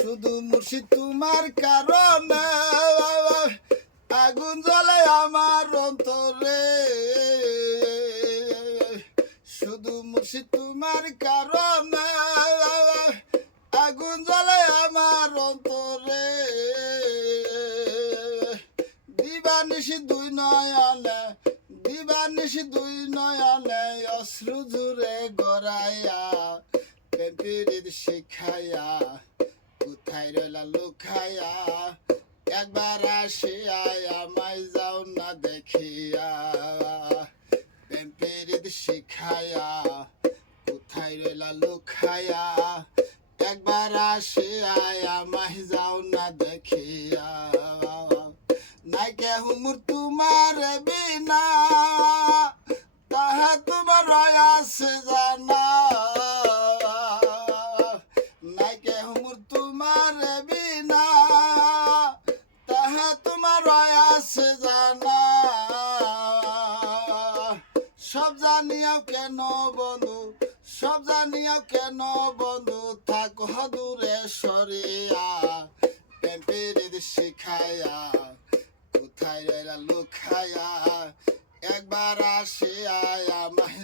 শুধু মুর্শিদ তোমার কারণে আগুন জ্বলে আমার অন্তরে। শুধু মুর্শিদ তোমার কারণে আগুন জ্বলে আমার অন্তরে। দিবানিশি দুই নয়নে, দিবানিশি দুই নয়নে অশ্রু জুড়ে গড়াইয়া প্রেম শিখাইয়া কোথায় রইলা লুকাইয়া। একবার আসিয়া আমায় যাও না দেখিয়া। প্রেম শিখাইয়া কোথায় রইলা লুকাইয়া। একবার আসিয়া আমায় যাও না দেখিয়া। নাই কেহুমুর তোমার বিনা তাহা তোমার আছে জানা। নাই কেহুমুর তোমার বিনা তাহা তোমার আছে জানা। সব জানিয়াও কেন বন্ধু, সব জানিয়াও কেন বন্ধু থাকো দূরে সরিয়া। প্রেম শিখাইয়া কোথায় রইলা লুকাইয়া। একবার আসিয়া আমায়